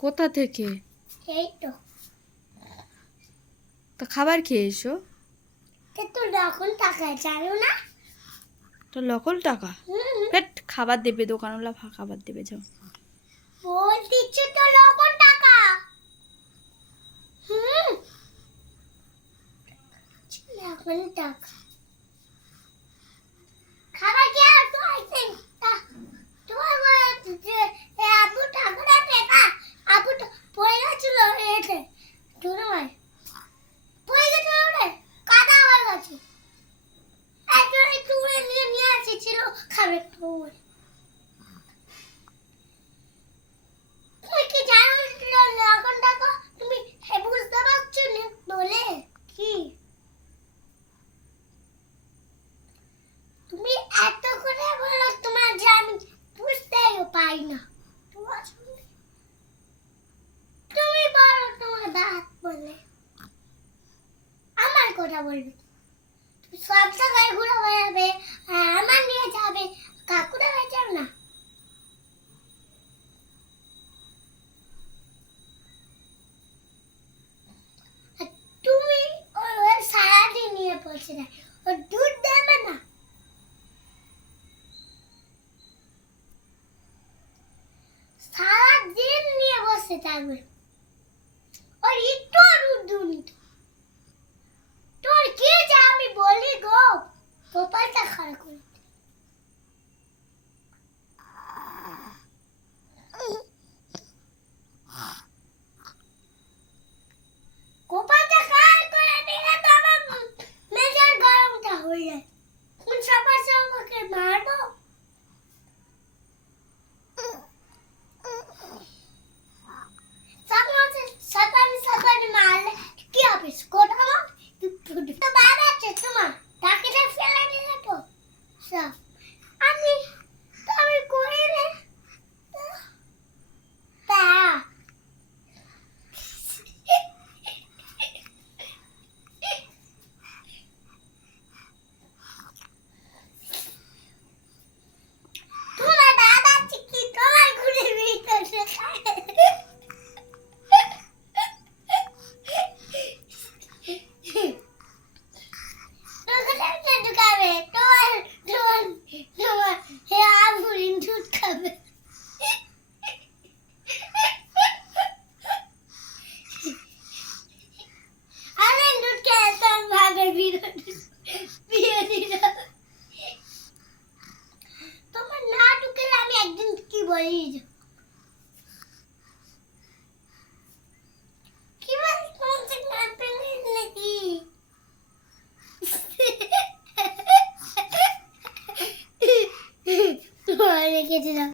কোথা থেকে? এই তো। তো খাবার খেয়ে এসো। তে যখন টাকা জানো না? তো লকল টাকা? পেট খাবার দেবে দোকানওয়ালা ভা- খাবার দেবে যাও। বল দিচ্ছি তো লবণ টাকা? হুম। টাকা খাবার কি আর তো আইছে তোমার বলে যে এ আবু টাকাটা টেকা আবু পড়ে গেছিল এতে তোমার পড়ে গেছিল রে কাদা হয়ে গেছে একটু একটু উড়ে নিয়ে নিয়ে আসছিল খাবে একটু উড়ে। তুমি কি জানো না এখন দেখো তুমি হে বুঝতে পারছ না বলে কি তুমি এত করে বলো, তোমার যে আমি বুঝতেই পাই না। তুমি বলো তোমার দাঁত বলে। আমার কথা বলবে। সব জায়গায় ঘুরে বেড়াবে, আর আমার নিয়ে যাবে। কাকুরা বেচাও না। তুমি ওই সারাদিন নিয়ে বসে না ও দুধ দেবে না সারাদিন নিয়ে বসে তোমার না ঢুকেলে আমি একদিন কি বলি? রেখেছিলাম।